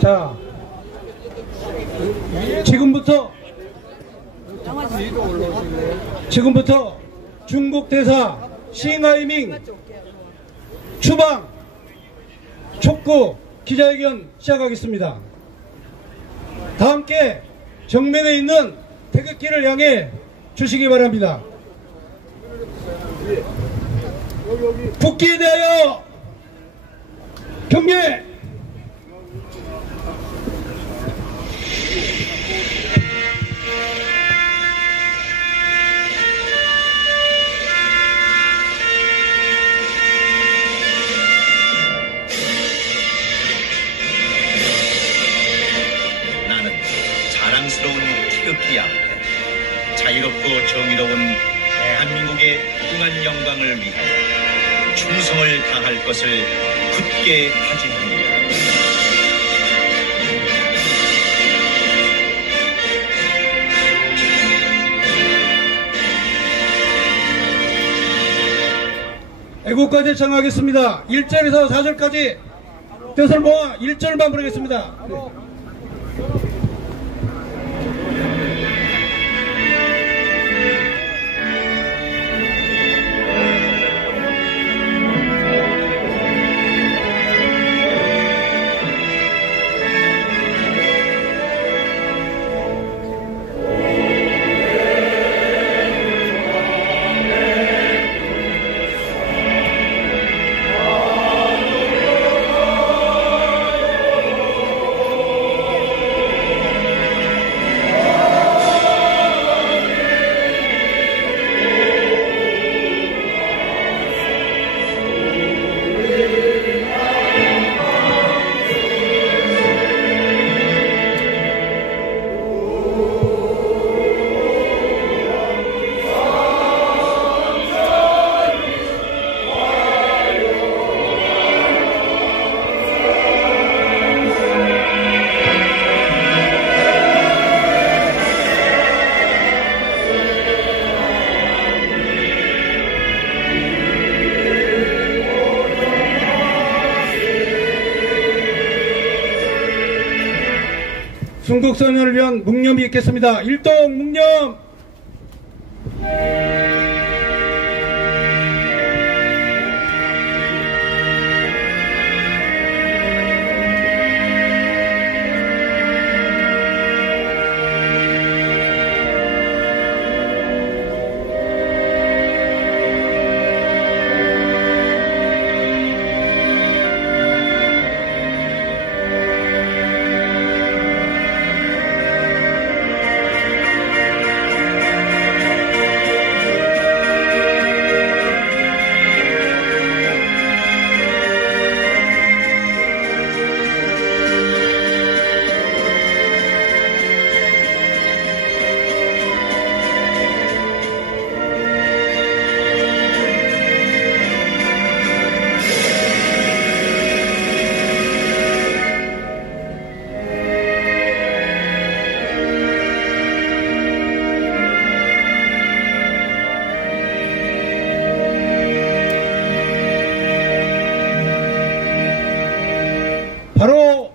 자, 지금부터 중국 대사 싱하이밍 추방 촉구 기자회견 시작하겠습니다. 다 함께 정면에 있는 태극기를 향해 주시기 바랍니다. 국기에 대하여 경례! 나는 자랑스러운 태극기 앞에 자유롭고 정의로운 대한민국의 무궁한 영광을 위하여 충성을 다할 것을 굳게 다짐합니다. 애국가 청하겠습니다. 1절에서 4절까지 뜻을 모아 1절만 부르겠습니다. 순국선언을 위한 묵념이 있겠습니다. 일동 묵념! 바로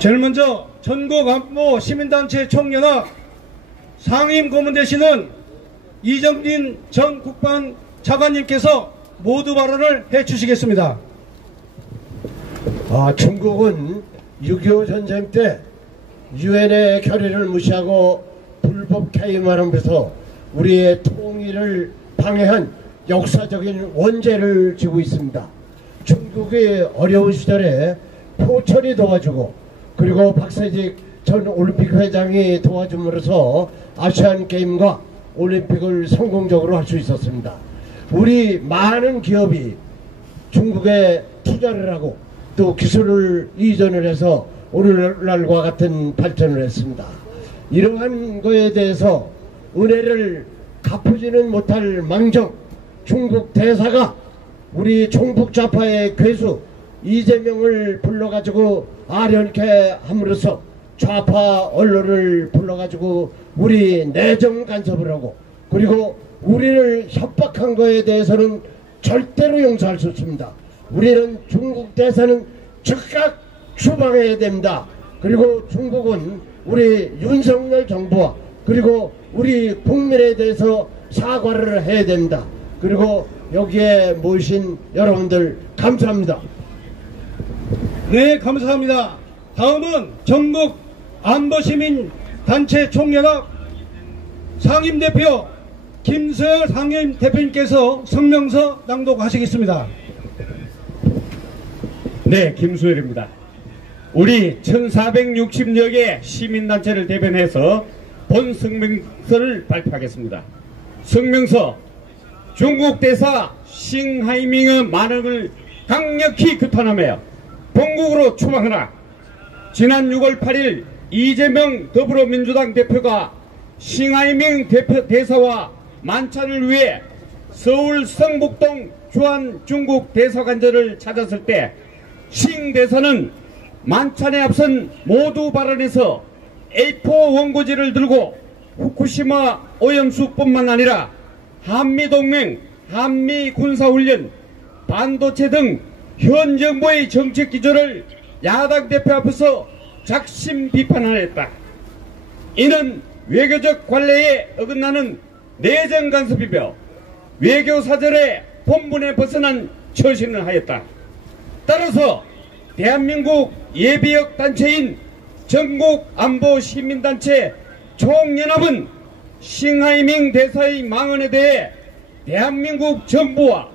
제일 먼저 전국안보 시민단체 총연합 상임고문되시는 이정진 전 국방 차관님께서 모두 발언을 해주시겠습니다. 중국은 6.25 전쟁 때 유엔의 결의를 무시하고 불법 개입하면서 우리의 통일을 방해한 역사적인 원죄를 지고 있습니다. 중국의 어려운 시절에 포천이 도와주고 그리고 박세직 전 올림픽 회장이 도와줌으로써 아시안 게임과 올림픽을 성공적으로 할 수 있었습니다. 우리 많은 기업이 중국에 투자를 하고 또 기술을 이전을 해서 오늘날과 같은 발전을 했습니다. 이러한 거에 대해서 은혜를 갚지는 못할 망정 중국 대사가 우리 총북좌파의 괴수 이재명을 불러가지고 아련케 함으로써 좌파 언론을 불러가지고 우리 내정 간섭을 하고 그리고 우리를 협박한 거에 대해서는 절대로 용서할 수 없습니다. 우리는 중국 대사는 즉각 추방해야 됩니다. 그리고 중국은 우리 윤석열 정부와 그리고 우리 국민에 대해서 사과를 해야 됩니다. 그리고 여기에 모이신 여러분들 감사합니다. 네, 감사합니다. 다음은 전국 안보시민단체 총연합 상임대표 김서열 상임대표님께서 성명서 낭독하시겠습니다. 네, 김수열입니다. 우리 1460여 개 시민단체를 대변해서 본 성명서를 발표하겠습니다. 성명서: 중국 대사 싱하이밍의 만행을 강력히 규탄하며 본국으로 추방하라. 지난 6월 8일 이재명 더불어민주당 대표가 싱하이밍 대사와 만찬을 위해 서울 성북동 주한 중국 대사관저를 찾았을 때 싱 대사는 만찬에 앞선 모두 발언에서 A4 원고지를 들고 후쿠시마 오염수뿐만 아니라 한미동맹, 한미군사훈련, 반도체 등 현 정부의 정책 기조를 야당 대표 앞에서 작심 비판하였다. 이는 외교적 관례에 어긋나는 내정 간섭이며 외교 사절의 본분에 벗어난 처신을 하였다. 따라서 대한민국 예비역 단체인 전국 안보 시민단체 총연합은 싱하이밍 대사의 망언에 대해 대한민국 정부와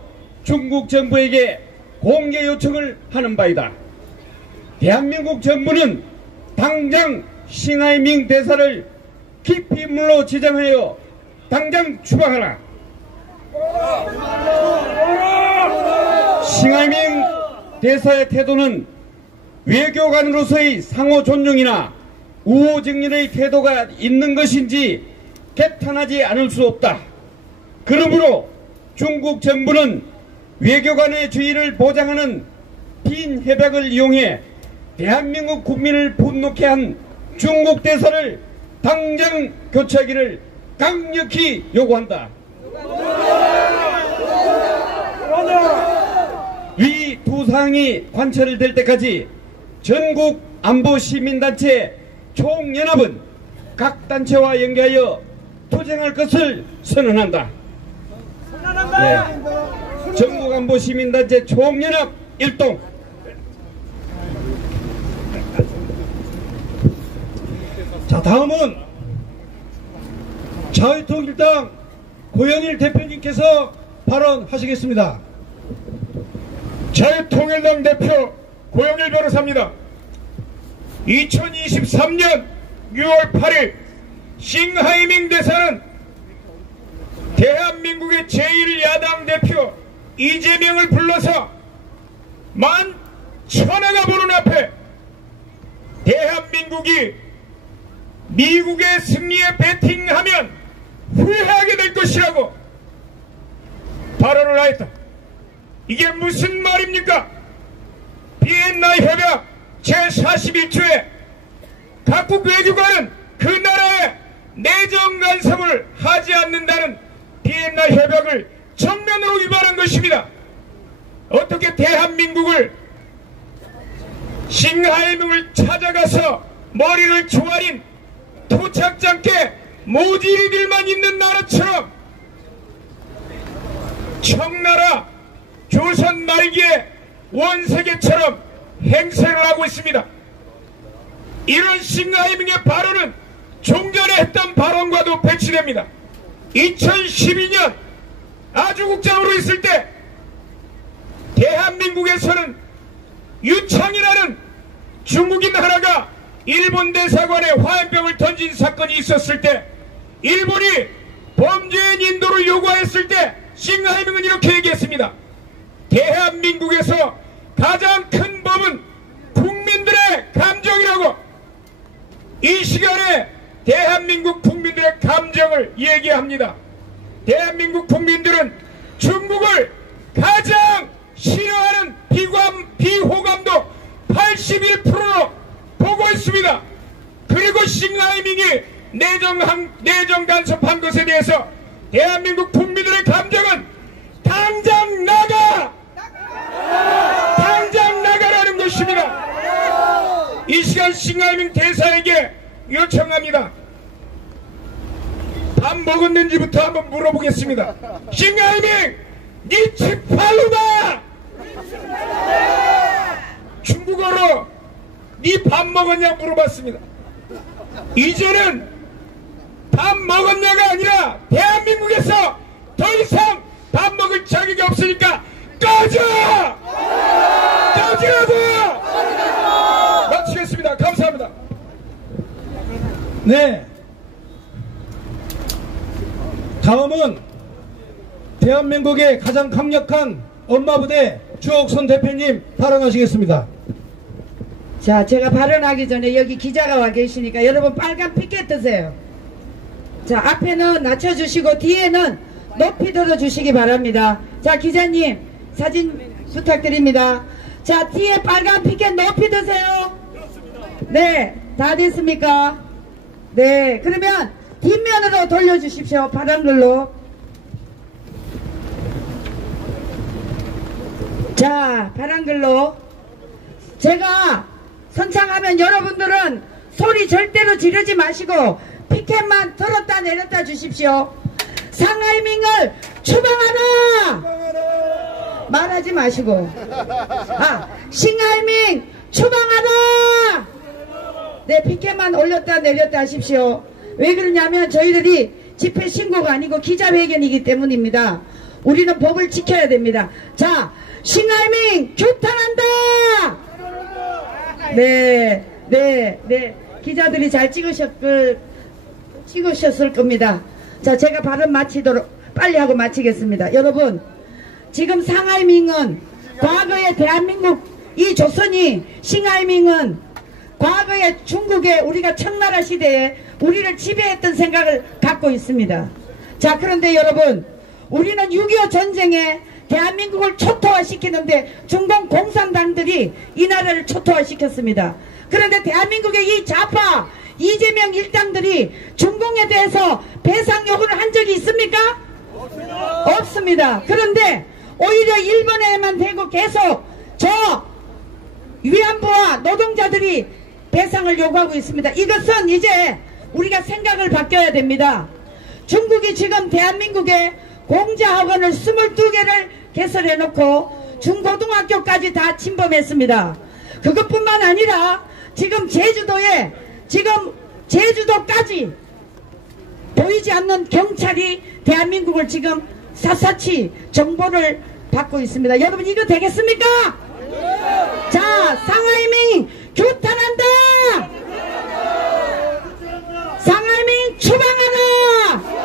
중국 정부에게 공개 요청을 하는 바이다. 대한민국 정부는 당장 싱하이밍 대사를 깊이 물로 지정하여 당장 추방하라. 싱하이밍 대사의 태도는 외교관으로서의 상호 존중이나 우호 증진의 태도가 있는 것인지 개탄하지 않을 수 없다. 그러므로 중국 정부는 외교관의 주의를 보장하는 빈 협약을 이용해 대한민국 국민을 분노케 한 중국 대사를 당장 교체하기를 강력히 요구한다. 위 두 사항이 관철될 때까지 전국 안보 시민단체 총연합은 각 단체와 연계하여 투쟁할 것을 선언한다. 네. 전국 안보 시민단체 총연합 일동. 자, 다음은 자유통일당 고영일 대표님께서 발언하시겠습니다. 자유통일당 대표 고영일 변호사입니다. 2023년 6월 8일 싱하이밍 대사는 대한민국의 제1야당 대표 이재명을 불러서 11,000회가 보는 앞에 대한민국이 미국의 승리에 베팅하면 후회하게 될 것이라고 발언을 하였다. 이게 무슨 말입니까? 비엔나 협약 제41조에 각국 외교관은 그 나라의 내정 간섭을 하지 않는다는 비엔나 협약을 정면으로 위반한 것입니다. 어떻게 대한민국을 싱하이밍을 찾아가서 머리를 조아린 토착장께 모질이들만 있는 나라처럼 청나라 조선 말기의 원세계처럼 행세를 하고 있습니다. 이런 싱하이밍의 발언은 종전에 했던 발언과도 배치됩니다. 2012년 아주국장으로 있을 때 대한민국에서는 유창이라는 중국인 하나가 일본 대사관에 화염병을 던진 사건이 있었을 때 일본이 범죄인 인도를 요구했을 때 싱하이밍은 이렇게 얘기했습니다. 대한민국에서 가장 큰 범은 국민들의 감정이라고. 이 시간에 대한민국 국민들의 감정을 얘기합니다. 대한민국 국민들은 중국을 가장 싫어하는 비호감도 81%로 보고 있습니다. 그리고 싱하이밍이 내정 간섭한 것에 대해서 대한민국 국민들의 감정은 당장 나가! 당장 나가라는 것입니다. 이 시간 싱하이밍 대사에게 요청합니다. 밥 먹었는지부터 한번 물어보겠습니다. 싱하이밍, 니 치팔루다! 중국어로 니 밥 먹었냐 물어봤습니다. 이제는 밥 먹었냐가 아니라 대한민국에서 더 이상 밥 먹을 자격이 없으니까 꺼져! 꺼지라고! 마치겠습니다. 감사합니다. 네. 다음은 대한민국의 가장 강력한 엄마부대 주옥선 대표님 발언하시겠습니다. 자, 제가 발언하기 전에 여기 기자가 와 계시니까 여러분 빨간 피켓 드세요. 자, 앞에는 낮춰주시고 뒤에는 높이 들어주시기 바랍니다. 자, 기자님 사진 부탁드립니다. 자, 뒤에 빨간 피켓 높이 드세요. 네, 다 됐습니까? 네, 그러면 뒷면으로 돌려주십시오. 파란 걸로. 자, 파란 걸로. 제가 선창하면 여러분들은 소리 절대로 지르지 마시고 피켓만 들었다 내렸다 주십시오. 상하이밍을 추방하라! 말하지 마시고. 싱하이밍 추방하라! 네, 피켓만 올렸다 내렸다 하십시오. 왜 그러냐면 저희들이 집회 신고가 아니고 기자회견이기 때문입니다. 우리는 법을 지켜야 됩니다. 자, 싱하이밍 규탄한다! 네. 기자들이 잘 찍으셨을 겁니다. 자, 제가 발언 마치도록 빨리 하고 마치겠습니다. 여러분, 지금 상하이밍은 과거에 대한민국 이 조선이 싱하이밍은 과거에 중국에 우리가 청나라 시대에 우리를 지배했던 생각을 갖고 있습니다. 자, 그런데 여러분, 우리는 6.25 전쟁에 대한민국을 초토화시키는데 중공 공산당들이 이 나라를 초토화시켰습니다. 그런데 대한민국의 이 좌파 이재명 일당들이 중공에 대해서 배상 요구를 한 적이 있습니까? 없습니다. 그런데 오히려 일본에만 대고 계속 저 위안부와 노동자들이 배상을 요구하고 있습니다. 이것은 이제 우리가 생각을 바뀌어야 됩니다. 중국이 지금 대한민국에 공자학원을 22개를 개설해놓고 중고등학교까지 다 침범했습니다. 그것뿐만 아니라 지금 제주도까지 보이지 않는 경찰이 대한민국을 지금 샅샅이 정보를 받고 있습니다. 여러분, 이거 되겠습니까? 자, 상하이밍 규탄한다! 상하이밍 추방하라!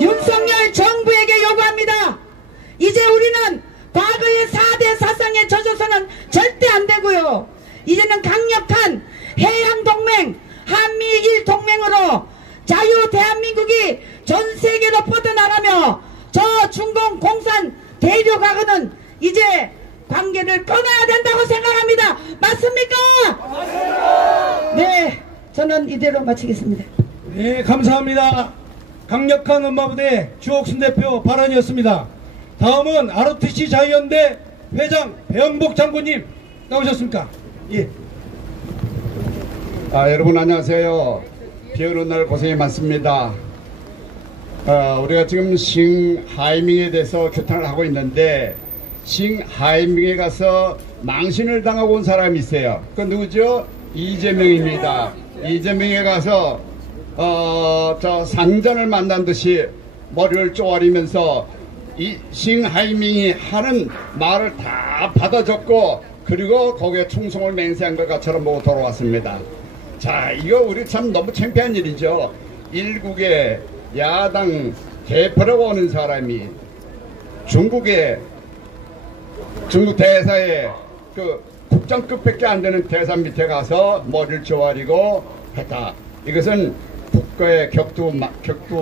윤석열 정부에게 요구합니다. 이제 우리는 과거의 4대 사상에 젖어서는 절대 안 되고요. 이제는 강력한 해양동맹, 한미일 동맹으로 자유 대한민국이 전 세계로 뻗어나가며 저 중공 공산 대륙하고는 이제 관계를 끊어야 된다고 생각합니다. 맞습니까? 네, 저는 이대로 마치겠습니다. 네, 감사합니다. 강력한 엄마부대 주옥순 대표 발언이었습니다. 다음은 ROTC 자유연대 회장 배영복 장군님 나오셨습니까? 예. 여러분 안녕하세요. 비 오는 날 고생이 많습니다. 우리가 지금 싱하이밍에 대해서 규탄을 하고 있는데, 싱하이밍에 가서 망신을 당하고 온 사람이 있어요. 그 누구죠? 이재명입니다. 이재명에 가서 저 상전을 만난 듯이 머리를 쪼아리면서 이 싱하이밍이 하는 말을 다 받아 적고, 그리고 거기에 충성을 맹세한 것 같처럼 보고 돌아왔습니다. 자, 이거 우리 참 너무 창피한 일이죠. 일국의 야당 대표라고 하는 사람이 중국 대사의 그 국장급밖에 안 되는 대사 밑에 가서 머리를 조아리고 했다. 이것은 국가의 격도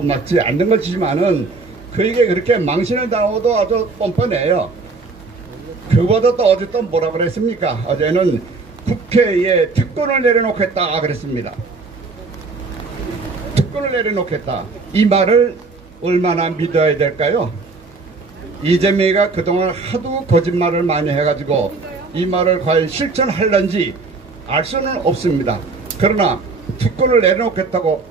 맞지 않는 것이지만은 그에게 그렇게 망신을 당하고도 아주 뻔뻔해요. 그보다 또 어제 또 뭐라 그랬습니까? 어제는 국회에 특권을 내려놓겠다 그랬습니다. 특권을 내려놓겠다. 이 말을 얼마나 믿어야 될까요? 이재명이가 그동안 하도 거짓말을 많이 해가지고 이 말을 과연 실천할런지 알 수는 없습니다. 그러나 특권을 내려놓겠다고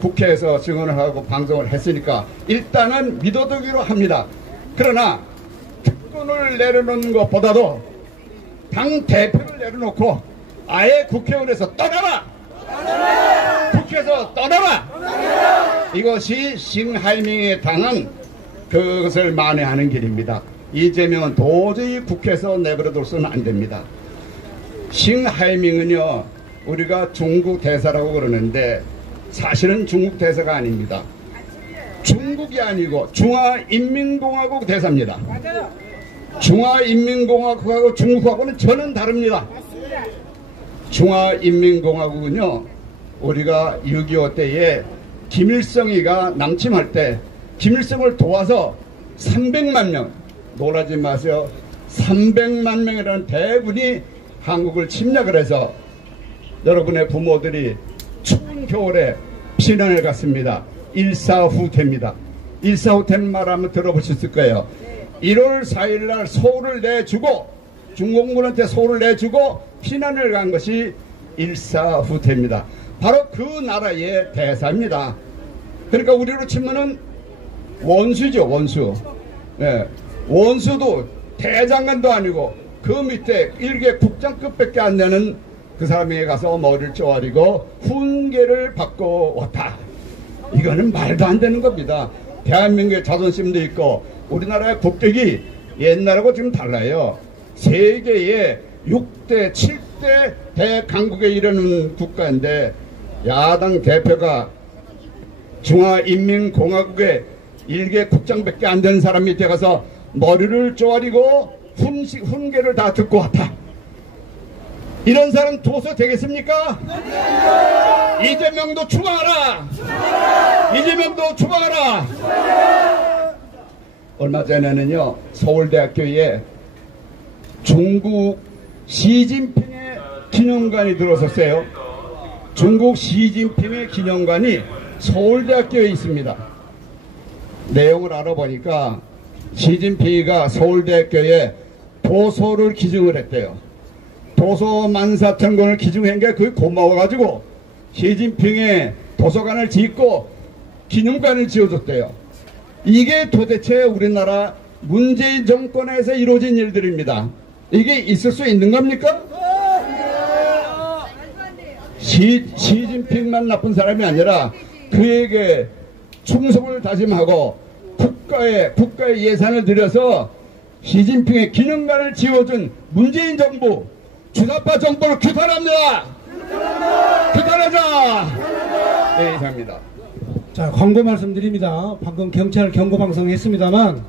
국회에서 증언을 하고 방송을 했으니까 일단은 믿어두기로 합니다. 그러나 특권을 내려놓는 것보다도 당 대표를 내려놓고 아예 국회의원에서 떠나라! 국회에서 떠나라! 이것이 싱하이밍에 당한 그것을 만회하는 길입니다. 이재명은 도저히 국회에서 내버려둘 수는 안 됩니다. 싱하이밍은요, 우리가 중국 대사라고 그러는데 사실은 중국 대사가 아닙니다. 중국이 아니고 중화인민공화국 대사입니다. 중화인민공화국하고 중국하고는 전혀 다릅니다. 중화인민공화국은요, 우리가 6.25 때에 김일성이가 남침할 때 김일성을 도와서 300만 명, 놀라지 마세요. 300만 명이라는 대군이 한국을 침략을 해서 여러분의 부모들이 추운 겨울에 피난을 갔습니다. 일사후퇴입니다. 일사후퇴는 말 한번 들어보셨을 거예요. 1월 4일날 서울을 내주고 중공군한테 서울을 내주고 피난을 간 것이 일사후퇴입니다. 바로 그 나라의 대사입니다. 그러니까 우리로 치면은 원수죠, 원수. 네. 원수도 대장관도 아니고 그 밑에 일개 국장급밖에 안 되는 그 사람에게 가서 머리를 쪼아리고 훈계를 받고 왔다. 이거는 말도 안 되는 겁니다. 대한민국의 자존심도 있고 우리나라의 국격이 옛날하고 지금 달라요. 세계의 6대, 7대 대강국에 이르는 국가인데 야당 대표가 중화인민공화국의 일개 국장밖에 안 되는 사람 밑에 가서 머리를 쪼아리고 훈계를 다 듣고 왔다. 이런 사람 둬서 되겠습니까? 이재명도 추방하라! 이재명도 추방하라! 얼마 전에는요, 서울대학교에 중국 시진핑의 기념관이 들어섰어요. 중국 시진핑의 기념관이 서울대학교에 있습니다. 내용을 알아보니까 시진핑이가 서울대학교에 도서를 기증을 했대요. 도서 14,000권을 기증한 게 그게 고마워가지고 시진핑의 도서관을 짓고 기념관을 지어줬대요. 이게 도대체 우리나라 문재인 정권에서 이루어진 일들입니다. 이게 있을 수 있는 겁니까? 시진핑만 나쁜 사람이 아니라 그에게 충성을 다짐하고 국가의 예산을 들여서 시진핑의 기념관을 지어준 문재인 정부, 주사파 정부를 규탄합니다. 규탄하자. 네, 이상입니다. 자, 광고 말씀드립니다. 방금 경찰 경고 방송했습니다만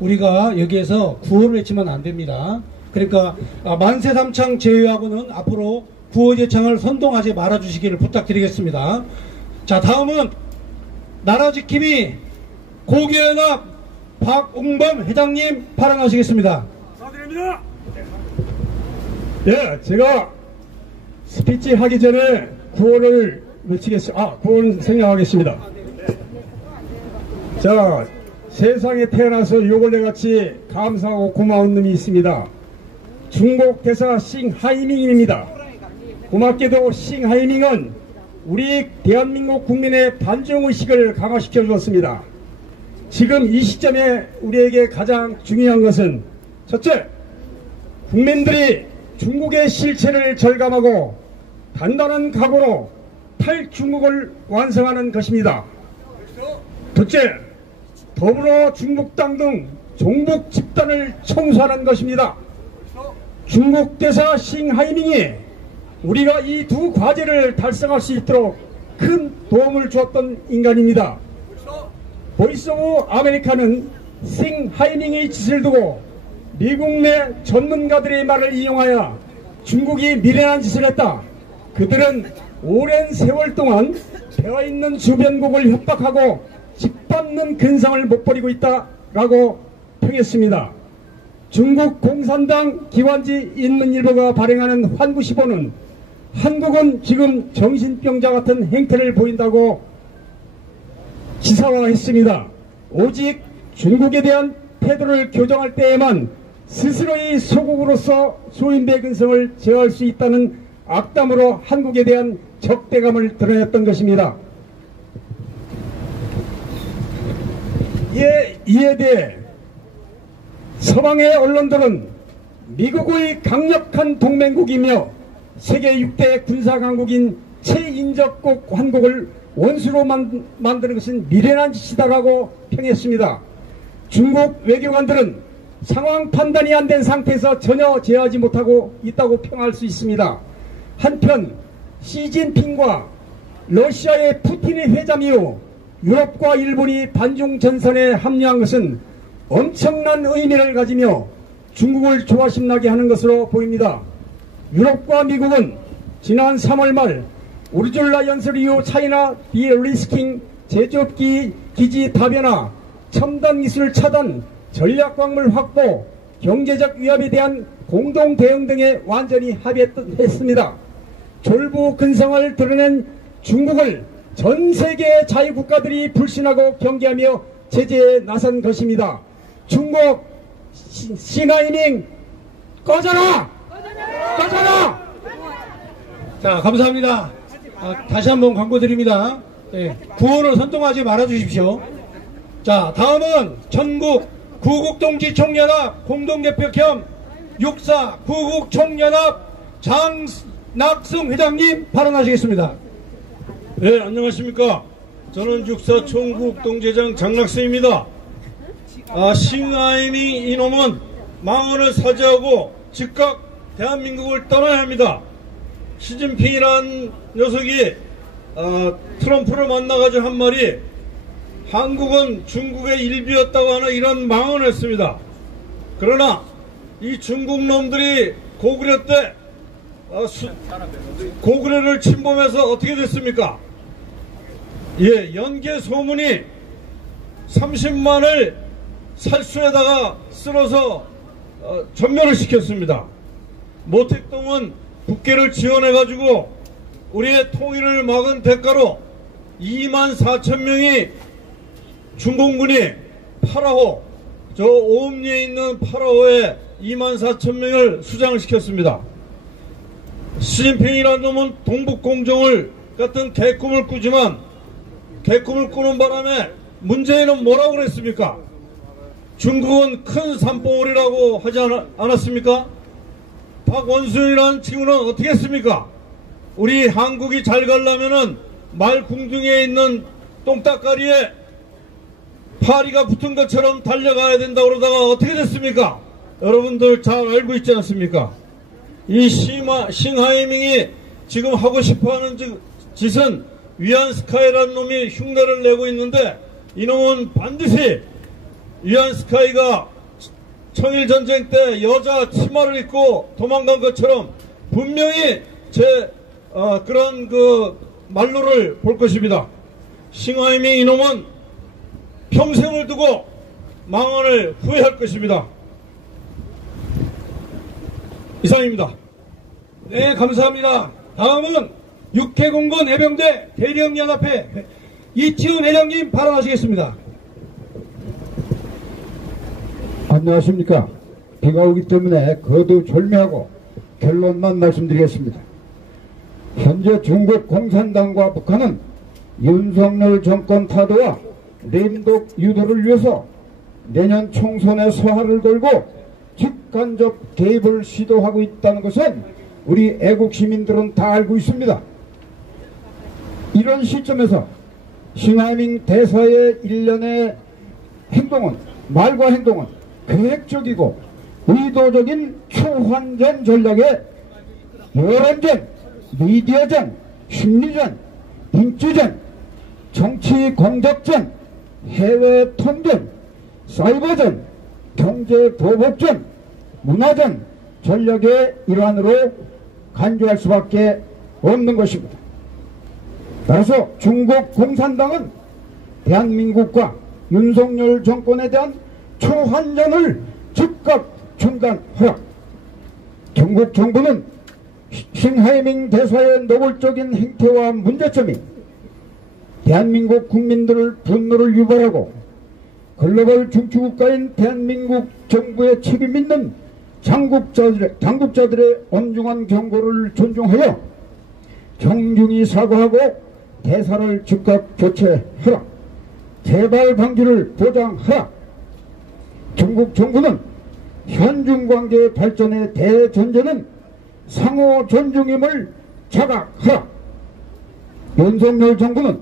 우리가 여기에서 구호를 외치면 안 됩니다. 그러니까 만세삼창 제외하고는 앞으로 구호제창을 선동하지 말아주시기를 부탁드리겠습니다. 자, 다음은 나라지킴이 고교연합 박웅범 회장님 발언하시겠습니다. 축하드립니다. 예, 제가 스피치 하기 전에 구호를 외치겠습니다. 구호는 생략하겠습니다. 자, 세상에 태어나서 요걸레같이 감사하고 고마운 놈이 있습니다. 중국 대사 싱하이밍입니다. 고맙게도 싱하이밍은 우리 대한민국 국민의 반정의식을 강화시켜 주었습니다. 지금 이 시점에 우리에게 가장 중요한 것은 첫째, 국민들이 중국의 실체를 절감하고 단단한 각오로 탈중국을 완성하는 것입니다. 둘째, 더불어 중국당 등 종북 집단을 청소하는 것입니다. 중국 대사 싱하이밍이 우리가 이 두 과제를 달성할 수 있도록 큰 도움을 주었던 인간입니다. 보이스 오브 아메리카는 싱하이밍의 짓을 두고 미국 내 전문가들의 말을 인용하여 중국이 미련한 짓을 했다. 그들은 오랜 세월 동안 배어있는 주변국을 협박하고 짓밟는 근성을 못 버리고 있다라고 평했습니다. 중국 공산당 기관지 인민일보가 발행하는 환구시보는 한국은 지금 정신병자 같은 행태를 보인다고 기사화했습니다. 오직 중국에 대한 태도를 교정할 때에만 스스로의 소국으로서 소인배 근성을 제어할 수 있다는 악담으로 한국에 대한 적대감을 드러냈던 것입니다. 이에 대해 서방의 언론들은 미국의 강력한 동맹국이며 세계 6대 군사강국인 최인접국 한국을 원수로 만드는 것은 미련한 짓이다라고 평했습니다. 중국 외교관들은 상황 판단이 안 된 상태에서 전혀 제어하지 못하고 있다고 평할 수 있습니다. 한편 시진핑과 러시아의 푸틴의 회담 이후 유럽과 일본이 반중 전선에 합류한 것은 엄청난 의미를 가지며 중국을 조바심나게 하는 것으로 보입니다. 유럽과 미국은 지난 3월 말 우르줄라 연설 이후 차이나 디리스킹 제조업기 기지 다변화, 첨단 기술 차단, 전략광물 확보, 경제적 위협에 대한 공동 대응 등에 완전히 합의했습니다. 졸부 근성을 드러낸 중국을 전 세계 자유국가들이 불신하고 경계하며 제재에 나선 것입니다. 중국 싱하이밍 꺼져라! 꺼져라! 자, 감사합니다. 다시 한번 광고 드립니다. 구호를 선동하지 말아 주십시오. 자, 다음은 전국 구국동지총연합 공동대표 겸 육사 구국총연합 장낙승 회장님 발언하시겠습니다. 네, 안녕하십니까. 저는 육사 총국동제장 장낙승입니다. 싱하이밍 이놈은 망언을 사죄하고 즉각 대한민국을 떠나야 합니다. 시진핑이라는 녀석이 트럼프를 만나가지고 한 말이 한국은 중국의 일부였다고 하는 이런 망언을 했습니다. 그러나 이 중국 놈들이 고구려 때 고구려를 침범해서 어떻게 됐습니까? 예, 연개 소문이 30만을 살수에다가 쓸어서 전멸을 시켰습니다. 모택동은 북계를 지원해가지고 우리의 통일을 막은 대가로 24,000명이 중공군이 파라호, 저 오음리에 있는 파라호에 24,000명을 수장을 시켰습니다. 시진핑이라는 놈은 동북공정을 같은 개꿈을 꾸지만 개꿈을 꾸는 바람에 문재인은 뭐라고 그랬습니까? 중국은 큰 산봉우리라고 하지 않았습니까? 박원순이라는 친구는 어떻게 했습니까? 우리 한국이 잘 가려면은 말 궁둥이에 있는 똥따까리에 파리가 붙은 것처럼 달려가야 된다고 그러다가 어떻게 됐습니까? 여러분들 잘 알고 있지 않습니까? 이 싱하이밍이 지금 하고 싶어하는 짓은 위안스카이라는 놈이 흉내를 내고 있는데 이놈은 반드시 위안스카이가 청일전쟁 때 여자 치마를 입고 도망간 것처럼 분명히 그런 말로를 볼 것입니다. 싱하이밍 이놈은 평생을 두고 망언을 후회할 것입니다. 이상입니다. 네, 감사합니다. 다음은 육해공군 해병대 대령연합회 이치훈 회장님 발언하시겠습니다. 안녕하십니까. 비가 오기 때문에 거두절미하고 결론만 말씀드리겠습니다. 현재 중국 공산당과 북한은 윤석열 정권 타도와 림독 유도를 위해서 내년 총선에 서하를 걸고 직간접 개입을 시도하고 있다는 것은 우리 애국 시민들은 다 알고 있습니다. 이런 시점에서 싱하이밍 대사의 일련의 행동은, 말과 행동은 계획적이고 의도적인 초환전 전략에 여론전, 미디어전, 심리전, 인지전, 정치 공작전, 해외 통전, 사이버전, 경제보복전, 문화전 전략의 일환으로 간주할 수밖에 없는 것입니다. 따라서 중국 공산당은 대한민국과 윤석열 정권에 대한 초환전을 즉각 중단하라. 중국 정부는 싱하이밍 대사의 노골적인 행태와 문제점이 대한민국 국민들을 분노를 유발하고 글로벌 중추국가인 대한민국 정부의 책임 있는 당국자들의 엄중한 경고를 존중하여 정중히 사과하고 대사를 즉각 교체하라. 재발 방지를 보장하라. 중국 정부는 현중관계 발전의 대전제는 상호 존중임을 자각하라. 윤석열 정부는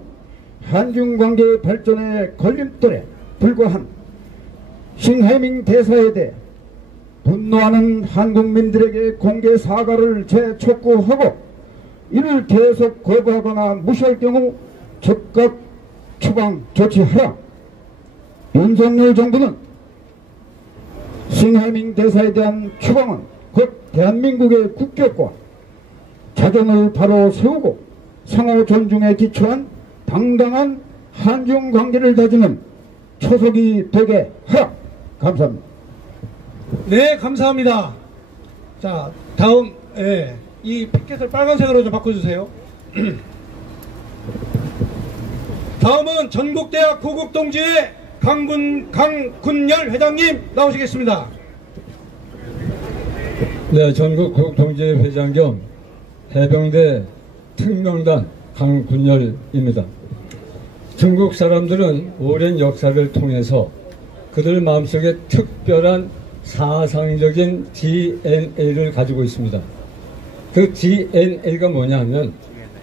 한중관계 발전의 걸림돌에 불과한 싱하이밍 대사에 대해 분노하는 한국민들에게 공개 사과를 재촉구하고 이를 계속 거부하거나 무시할 경우 즉각 추방 조치하라. 윤석열 정부는 싱하이밍 대사에 대한 추방은 곧 대한민국의 국격과 자존을 바로 세우고 상호 존중에 기초한 당당한 한중 관계를 다지는 초석이 되게 하라. 감사합니다. 네, 감사합니다. 자, 다음, 이 피켓을 빨간색으로 좀 바꿔주세요. 다음은 전국대학 구국동지회 강군열 회장님 나오시겠습니다. 네, 전국 구국동지회 회장 겸 해병대 특명단 강군열입니다. 중국 사람들은 오랜 역사를 통해서 그들 마음속에 특별한 사상적인 DNA를 가지고 있습니다. 그 DNA가 뭐냐 하면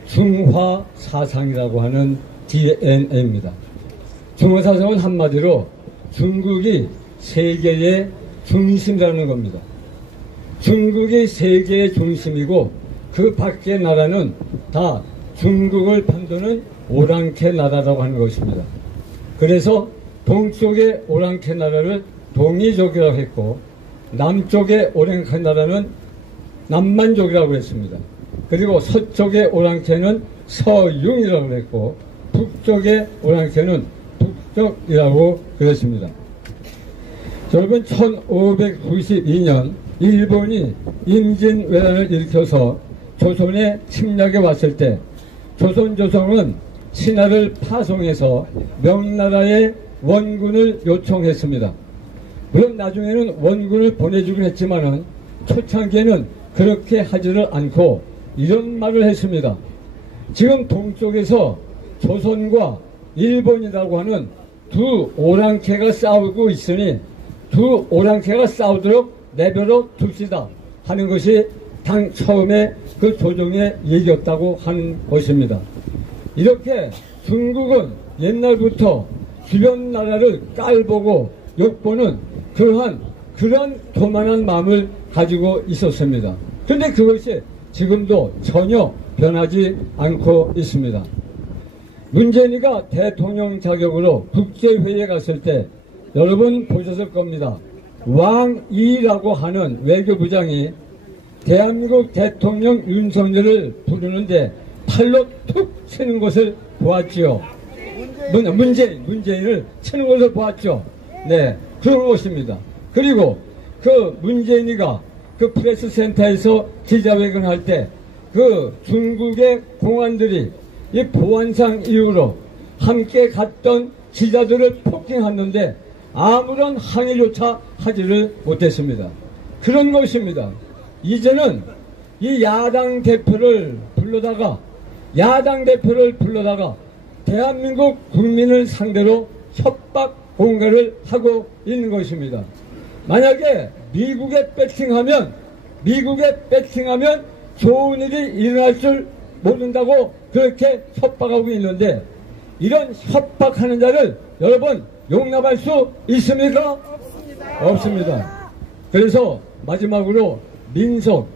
중화사상이라고 하는 DNA입니다. 중화사상은 한마디로 중국이 세계의 중심이라는 겁니다. 중국이 세계의 중심이고 그 밖의 나라는 다 중국을 편드는 오랑캐 나라라고 하는 것입니다. 그래서 동쪽의 오랑캐 나라를 동이족이라고 했고 남쪽의 오랑캐 나라는 남만족이라고 했습니다. 그리고 서쪽의 오랑캐는 서융이라고 했고 북쪽의 오랑캐는 북적이라고 그랬습니다. 여러분 1592년 일본이 임진왜란을 일으켜서 조선에 침략에 왔을 때 조선조정은 신하를 파송해서 명나라에 원군을 요청했습니다. 물론 나중에는 원군을 보내주긴 했지만은 초창기에는 그렇게 하지를 않고 이런 말을 했습니다. 지금 동쪽에서 조선과 일본이라고 하는 두 오랑캐가 싸우고 있으니 두 오랑캐가 싸우도록 내버려 둡시다 하는 것이 당 처음에 그 조정의 얘기였다고 하는 것입니다. 이렇게 중국은 옛날부터 주변 나라를 깔보고 욕보는 그런 교만한 마음을 가지고 있었습니다. 그런데 그것이 지금도 전혀 변하지 않고 있습니다. 문재인이가 대통령 자격으로 국제회의에 갔을 때 여러분 보셨을 겁니다. 왕이라고 하는 외교부장이 대한민국 대통령 윤석열을 부르는데 팔로 툭 치는 것을 보았지요. 문재인을 치는 것을 보았죠. 네, 그런 것입니다. 그리고 그 문재인이가 그 프레스 센터에서 기자회견 할 때 그 중국의 공안들이 이 보안상 이유로 함께 갔던 기자들을 폭행했는데 아무런 항의조차 하지를 못했습니다. 그런 것입니다. 이제는 이 야당 대표를 불러다가 대한민국 국민을 상대로 협박 공갈을 하고 있는 것입니다. 만약에 미국에 배팅하면 좋은 일이 일어날 줄 모른다고 그렇게 협박하고 있는데 이런 협박하는 자를 여러분 용납할 수 있습니까? 없습니다. 그래서 마지막으로 민석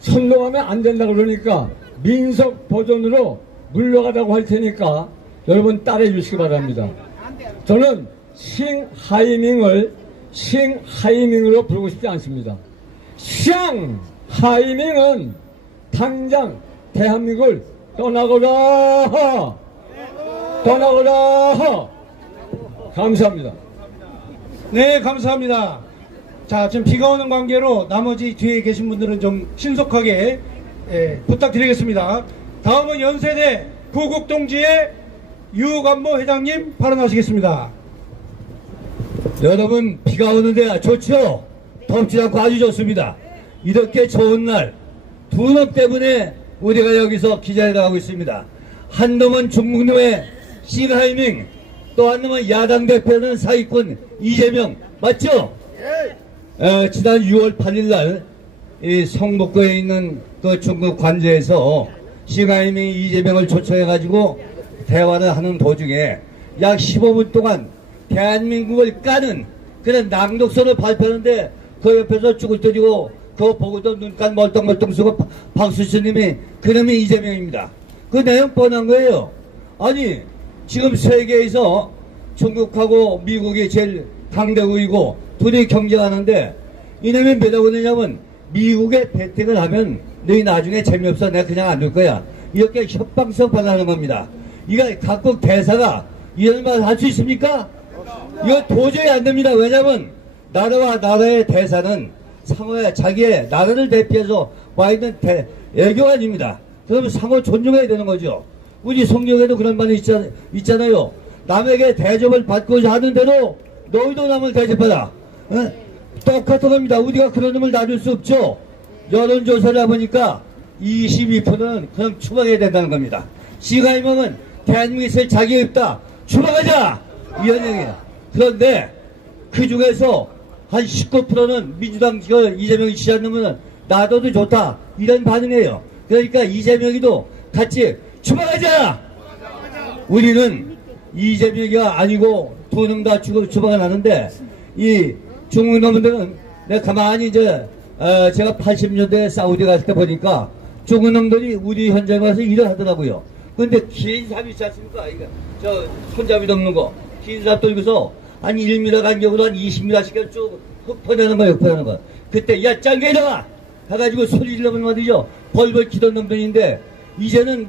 선동하면 안 된다고 그러니까 민석 버전으로 물러가라고 할 테니까 여러분 따라해 주시기 바랍니다. 저는 싱하이밍으로 부르고 싶지 않습니다. 샹하이밍은 당장 대한민국을 떠나거라. 감사합니다. 네, 감사합니다. 자, 지금 비가 오는 관계로 나머지 뒤에 계신 분들은 좀 신속하게 부탁드리겠습니다. 다음은 연세대 구국동지회 유관모 회장님 발언하시겠습니다. 여러분, 비가 오는데 좋죠? 덥지 않고 아주 좋습니다. 이렇게 좋은 날 두 놈 때문에 우리가 여기서 기자회견을 하고 있습니다. 한 놈은 중국놈의 싱하이밍, 또 한 놈은 야당 대표는 사기꾼 이재명, 맞죠? 지난 6월 8일 날 이 성북구에 있는 그 중국 관제에서 싱하이밍이 이재명을 초청해가지고 대화를 하는 도중에 약 15분 동안 대한민국을 까는 그런 낭독서를 발표하는데 그 옆에서 죽을 때리고 그거 보고도 눈간 멀뚱멀뚱 쓰고 박수수님이 그놈이 이재명입니다. 그 내용 뻔한 거예요. 아니 지금 세계에서 중국하고 미국이 제일 강대국이고 둘이 경쟁하는데 이놈이 뭐라고 그러냐면 미국에 배팅을 하면 너희 나중에 재미없어 내가 그냥 안 둘 거야. 이렇게 협박성 발언하는 겁니다. 이거 각국 대사가 이런 말 할 수 있습니까? 이거 도저히 안 됩니다. 왜냐면 나라와 나라의 대사는 상호에 자기의 나라를 대표해서 와 있는 애교관입니다. 그러면 상호 존중해야 되는 거죠. 우리 성경에도 그런 말이 있잖아요. 남에게 대접을 받고자 하는데도 너희도 남을 대접하라. 똑같은 겁니다. 우리가 그런 놈을 놔둘 수 없죠. 여론조사를 해보니까 22%는 그냥 추방해야 된다는 겁니다. 싱하이밍은 대한민국에 있을 자격이 없다. 추방하자! 이런 얘기예요. 그런데 그 중에서 한 19%는 민주당 이재명이 지지하는 놔둬도 좋다. 이런 반응이에요. 그러니까 이재명이도 같이 추방하자! 우리는 이재명이가 아니고 두 놈 다 추방을 하는데 이 중국 놈들은 내가 가만히 이제 제가 80년대에 사우디 갔을 때 보니까 중국 놈들이 우리 현장에 와서 일을 하더라고요. 근데 긴 삽 있지 않습니까? 이거 저 손잡이 덮는 거 긴 삽 들고서 한 1m 간격으로 한 20m씩 쭉 흩어내는 거예요. 흩어내는 거. 그때 야 짱게 일어나 해가지고 소리 질러보는 말이죠. 벌벌 기던 놈들인데 이제는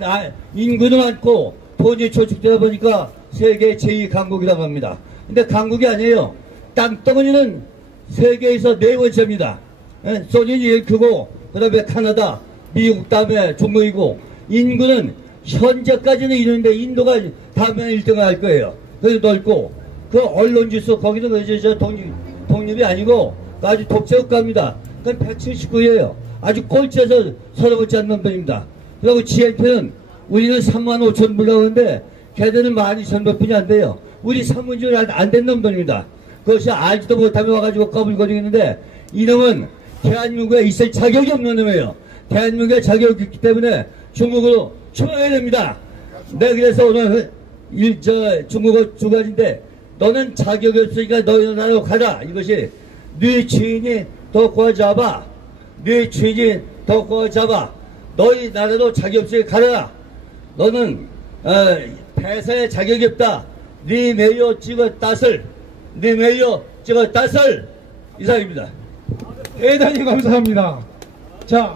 인구도 많고 돈이 저축되다 보니까 세계 제2강국이라고 합니다. 근데 강국이 아니에요. 땅덩어리는 세계에서 네 번째입니다. 소련이 제일 크고 그 다음에 카나다, 미국 다음에 중국이고 인구는 현재까지는 이런데 인도가 다음에 1등을 할 거예요. 그래서 넓고 그 언론지수 거기는 저 독립이 아니고 아주 독재국가입니다. 그건 179예요. 아주 꼴찌에서 서러붙지 않는 놈들입니다. 그리고 GNP는 우리는 35,000불 나오는데 걔들은 12,000불뿐이 안 돼요. 우리 3분줄 안 된 놈들입니다. 그것이 알지도 못하며 와가지고 꺼불거리는데 이놈은 대한민국에 있을 자격이 없는 놈이에요. 대한민국에 자격이 있기 때문에 중국으로 추방해야 됩니다. 네, 그래서 오늘 중국어 두 가지인데 너는 자격이 없으니까 너희 나라로 가라. 이것이 네 주인이 더 꼬아잡아. 네 주인이 더 꼬아잡아. 너희 나라로 자격 없으니까 가라. 너는 대사에 자격이 없다. 네 메이어 찍어 따슬. 네 메이어 찍어 따슬. 이상입니다. 대단히 감사합니다. 자,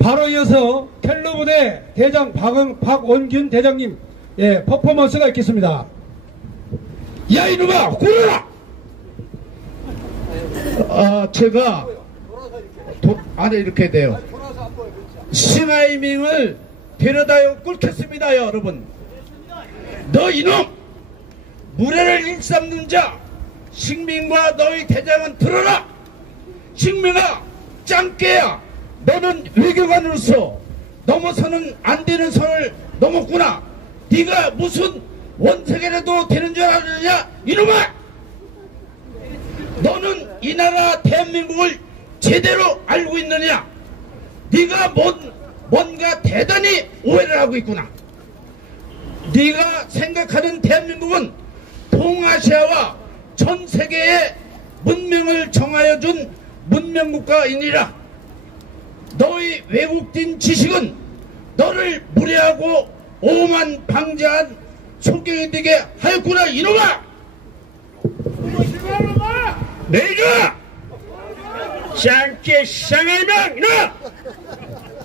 바로 이어서 켈로부대 대장 박원균 대장님 퍼포먼스가 있겠습니다. 야 이놈아 굴러라! 제가 안에 이렇게 돼요. 싱하이밍을 데려다요 꿇겠습니다. 여러분, 너 이놈 무례를 일삼는 자 싱민과 너희 대장은 들어라. 싱민아 짱깨야, 너는 외교관으로서 넘어서는 안 되는 선을 넘었구나. 네가 무슨 원색이라도 되는 줄 아느냐 이놈아. 너는 이 나라 대한민국을 제대로 알고 있느냐. 네가 뭔가 대단히 오해를 하고 있구나. 네가 생각하는 대한민국은 동아시아와 전 세계의 문명을 정하여 준 문명국가이니라. 너희 외국인 지식은 너를 무례하고 오만 방자한 소경이 되게 하였구나 이놈아. 내가 짱깨 샹하이밍 이놈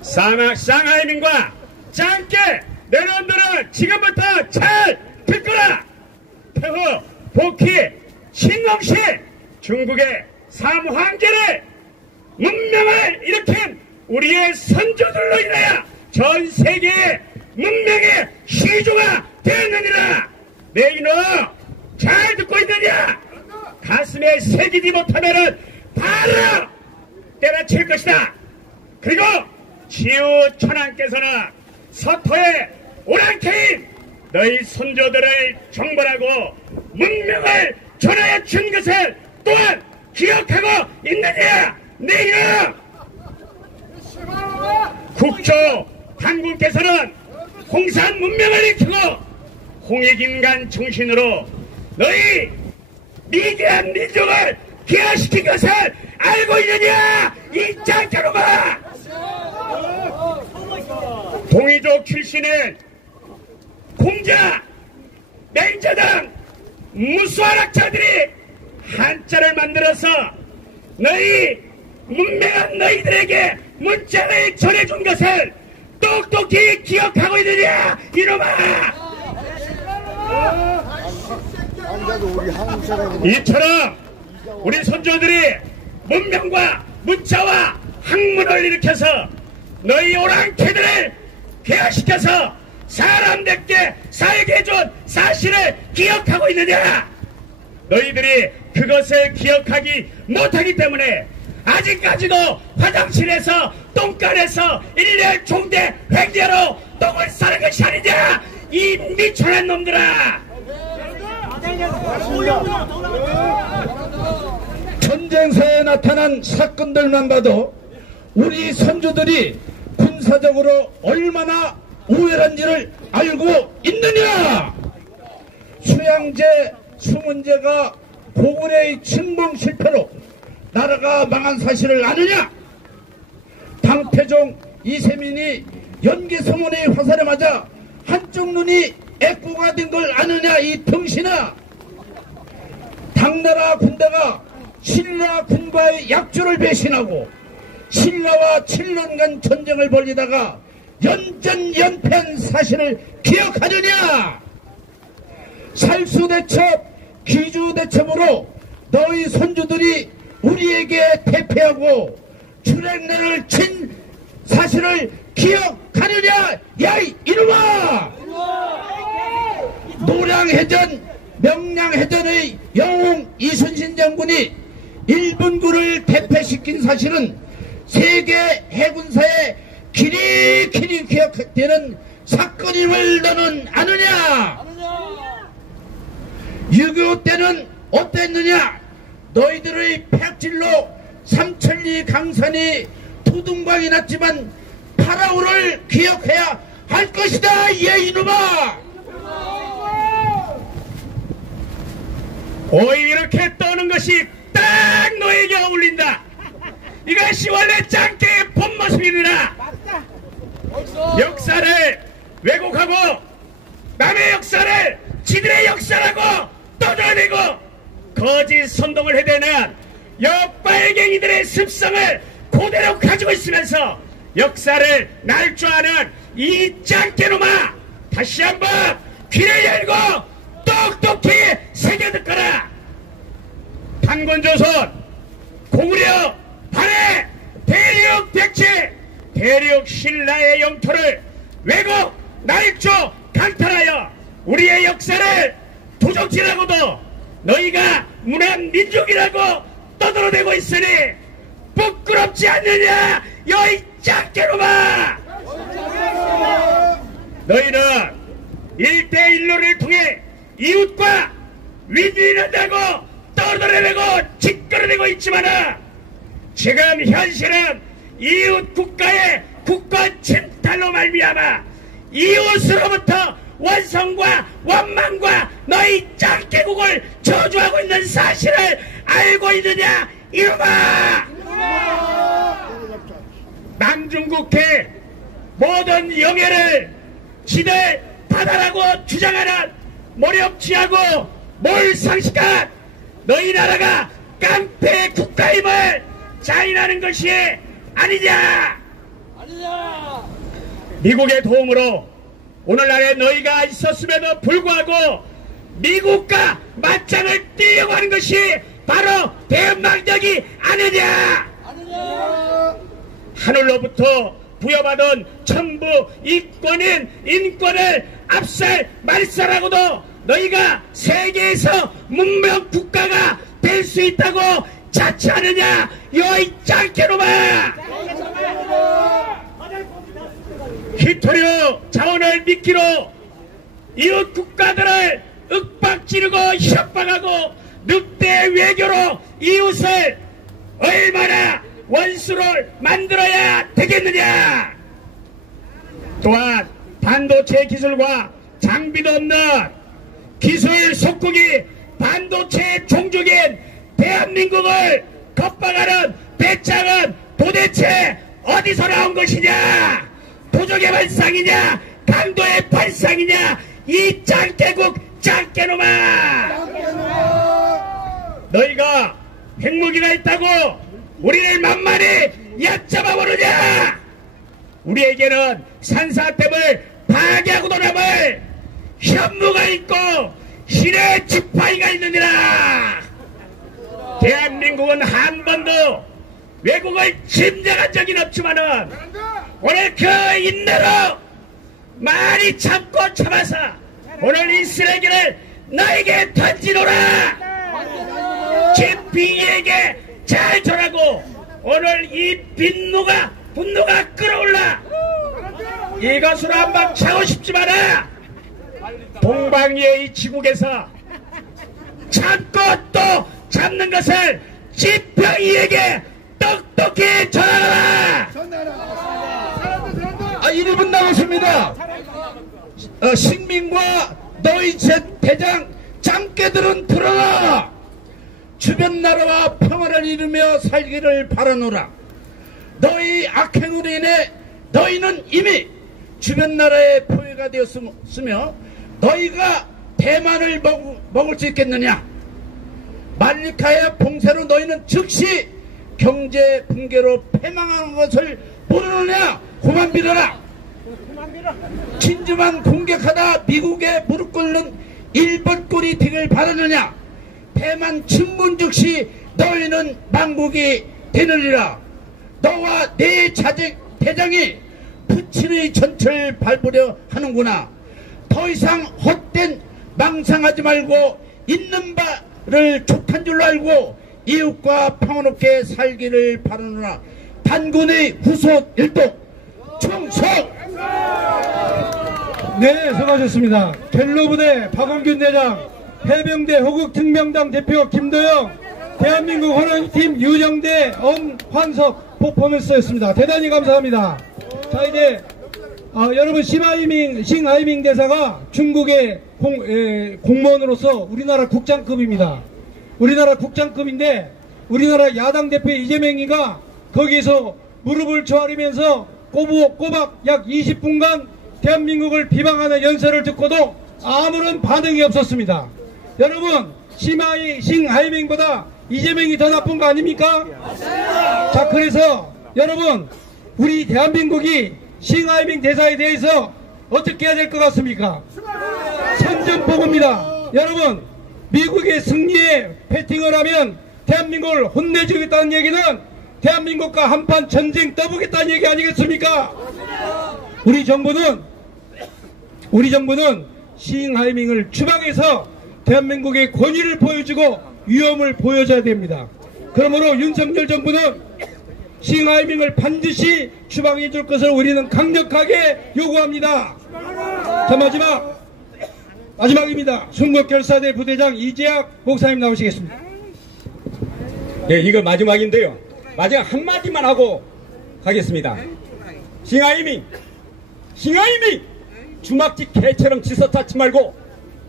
샹하이밍과 짱깨 내놈들은 지금부터 잘 듣거라. 태후 복희 신ong시 중국의 삼황제를 문명을 일으킨 우리의 선조들로 인하여 전 세계의 문명의 시조가 되었느니라. 내 이놈 잘 있느냐? 가슴에 새기지 못하면은 바로 때려칠 것이다. 그리고 지우 천왕께서는 서터의 오랑캐인 너희 선조들을 정벌하고 문명을 전하여 준 것을 또한 기억하고 있느냐? 네 이놈! 국조 당군께서는 홍산 문명을 일으키고 홍익인간 정신으로 너희 미개한 민족을 기하시킨 것을 알고 있느냐? 이 짱깨로마! 동이족 출신은 공자, 맹자 등 무수한 학자들이 한자를 만들어서 너희 문명한 너희들에게 문자를 전해준 것을 똑똑히 기억하고 있느냐 이놈아! 이처럼 우리 선조들이 문명과 문자와 학문을 일으켜서 너희 오랑캐들을 개혁시켜서 사람들께 살게 해준 사실을 기억하고 있느냐? 너희들이 그것을 기억하기 못하기 때문에 아직까지도 화장실에서 똥간에서 일일 총대 횡대로 똥을 싸는 것이 아니냐? 이 미천한 놈들아! 전쟁사에 나타난 사건들만 봐도 우리 선조들이 군사적으로 얼마나 우월한지를 알고 있느냐? 수양제, 수문제가 고군의 침공 실패로 나라가 망한 사실을 아느냐? 당태종 이세민이 연개서문의 화살에 맞아 한쪽 눈이 애꾸가 된 걸 아느냐 이 병신아? 당나라 군대가 신라 군과의 약조를 배신하고 신라와 7년간 전쟁을 벌이다가 연전연패한 사실을 기억하느냐? 살수대첩, 기주대첩으로 너희 선조들이 우리에게 대패하고 주랭내를 친 사실을 기억하느냐? 야 이놈아! 노량해전, 명량해전의 영웅 이순신 장군이 일본군을 대패시킨 사실은 세계 해군사에 길이 기억되는 사건임을 너는 아느냐? 6.25 때는 어땠느냐? 너희들의 팩질로 삼천리 강산이 두둥강이 났지만 파라오를 기억해야 할 것이다 이 이놈아! 어이 이렇게 떠는 것이 딱 너에게 어울린다. 이것이 원래 짱깨의 본모습이니라. 역사를 왜곡하고 남의 역사를 지들의 역사라고 떠들어내고 거짓 선동을 해대는 옆빨갱이들의 습성을 그대로 가지고 있으면서 역사를 날조하는 이 짱깨놈아, 다시 한번 귀를 열고 똑똑히 새겨듣거라. 판권조선, 고구려, 반해, 대륙 백제, 대륙 신라의 영토를 왜곡, 날조, 강탈하여 우리의 역사를 도적질하고도 너희가 문한 민족이라고 떠들어대고 있으니 부끄럽지 않느냐 여이 짝개로마! 너희는 1대1로를 통해 이웃과 위기한다고 떠들어내고 짓거려내고 있지만은 지금 현실은 이웃 국가의 국가 침탈로 말미암아 이웃으로부터 원성과 원망과 너희 짱깨국을 저주하고 있는 사실을 알고 있느냐 이놈아! 남중국해 모든 영예를 지들 바다라고 주장하는 모렵지하고 몰상식한 너희 나라가 깡패 국가임을 자인하는 것이 아니냐! 미국의 도움으로 오늘날에 너희가 있었음에도 불구하고 미국과 맞짱을 띄려고 하는 것이 바로 대망적이 아니냐! 하늘로부터 부여받은 천부 이권인 인권을 압살 말살하고도 너희가 세계에서 문명 국가가 될 수 있다고 자처하느냐? 여이 짱깨놈아! 히토류 자원을 미끼로 이웃 국가들을 윽박지르고 협박하고 늑대 외교로 이웃을 얼마나 원수를 만들어야 되겠느냐? 또한 반도체 기술과 장비도 없는 기술 속국이 반도체 종족인 대한민국을 겁박하는 배짱은 도대체 어디서 나온 것이냐? 도적의 발상이냐? 강도의 발상이냐? 이 짱깨국 짱깨놈아! 너희가 핵무기가 있다고 우리를 만만히 얕잡아 버리냐? 우리에게는 산사댐을 파괴하고도 남을 현무가 있고 신의 지팡이가 있느니라. 대한민국은 한 번도 외국을 침략한 적이 없지만은 오늘 그 인내로 많이 참고 참아서 오늘 이 쓰레기를 너에게 던지노라. 진핑이에게 잘 전하고 오늘 이 분노가 끌어올라. 이것으로 한방 차고 싶지만은 동방위의 이 지국에서 참고 또 참는 것을 진평이에게 똑똑히 전하라. 1분 남았습니다. 식민과 너희 대장 짱깨들은 들어라. 주변 나라와 평화를 이루며 살기를 바라노라. 너희 악행으로 인해 너희는 이미 주변 나라의 포위가 되었으며 너희가 대만을 먹을 수 있겠느냐? 말리카의 봉쇄로 너희는 즉시 경제 붕괴로 패망하는 것을 모르느냐? 그만 빌어라. 진주만 공격하다 미국에 무릎 꿇는 일본 꼴이 되길 바라느냐? 대만 침문 즉시 너희는 망국이 되느니라. 너와 네 대장이 푸틴의 전철을 밟으려 하는구나. 더 이상 헛된 망상하지 말고 있는 바를 족한 줄로 알고 이웃과 평화롭게 살기를 바라노라. 단군의 후속 일동 충성. 네, 수고하셨습니다. 갤로부대 박원균 대장, 해병대 호국특명당 대표 김도영, 대한민국 호랑이팀 유정대 엄환석 퍼포먼스였습니다. 대단히 감사합니다. 자, 이제 여러분 싱하이밍 대사가 중국의 공무원으로서 우리나라 국장급입니다. 우리나라 국장급인데 우리나라 야당 대표 이재명이가 거기서 무릎을 조아리면서 꼬박 약 20분간 대한민국을 비방하는 연설을 듣고도 아무런 반응이 없었습니다. 여러분, 싱하이밍보다 이재명이 더 나쁜 거 아닙니까? 자, 그래서 여러분, 우리 대한민국이 싱하이밍 대사에 대해서 어떻게 해야 될 것 같습니까? 선전포고입니다. 여러분, 미국의 승리에 패팅을 하면 대한민국을 혼내주겠다는 얘기는 대한민국과 한판 전쟁 떠보겠다는 얘기 아니겠습니까? 우리 정부는 싱하이밍을 추방해서 대한민국의 권위를 보여주고 위험을 보여줘야 됩니다. 그러므로 윤석열 정부는 싱하이밍을 반드시 추방해 줄 것을 우리는 강력하게 요구합니다. 자, 마지막입니다. 순국결사대 부대장 이재학 목사님 나오시겠습니다. 네, 이거 마지막인데요. 마지막 한마디만 하고 가겠습니다. 싱하이밍 주막지 개처럼 지서 탔지 말고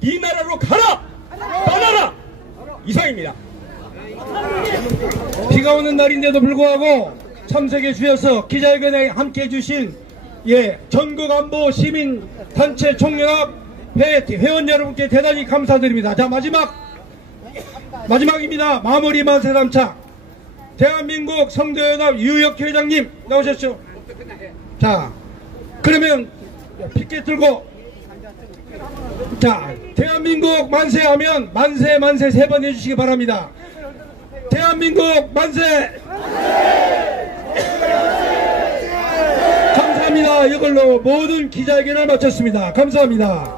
이 나라로 가라! 떠나라! 이상입니다. 비가 오는 날인데도 불구하고 참석해 주셔서 기자회견에 함께 해주신 전국안보 시민단체 총연합 회원 여러분께 대단히 감사드립니다. 자, 마지막입니다. 마무리 만세 담차 대한민국 성도연합 유혁 회장님 나오셨죠? 자, 그러면 피켓 들고 자, 대한민국 만세하면 만세 3번 해주시기 바랍니다. 대한민국 만세! 감사합니다. 이걸로 모든 기자회견을 마쳤습니다. 감사합니다.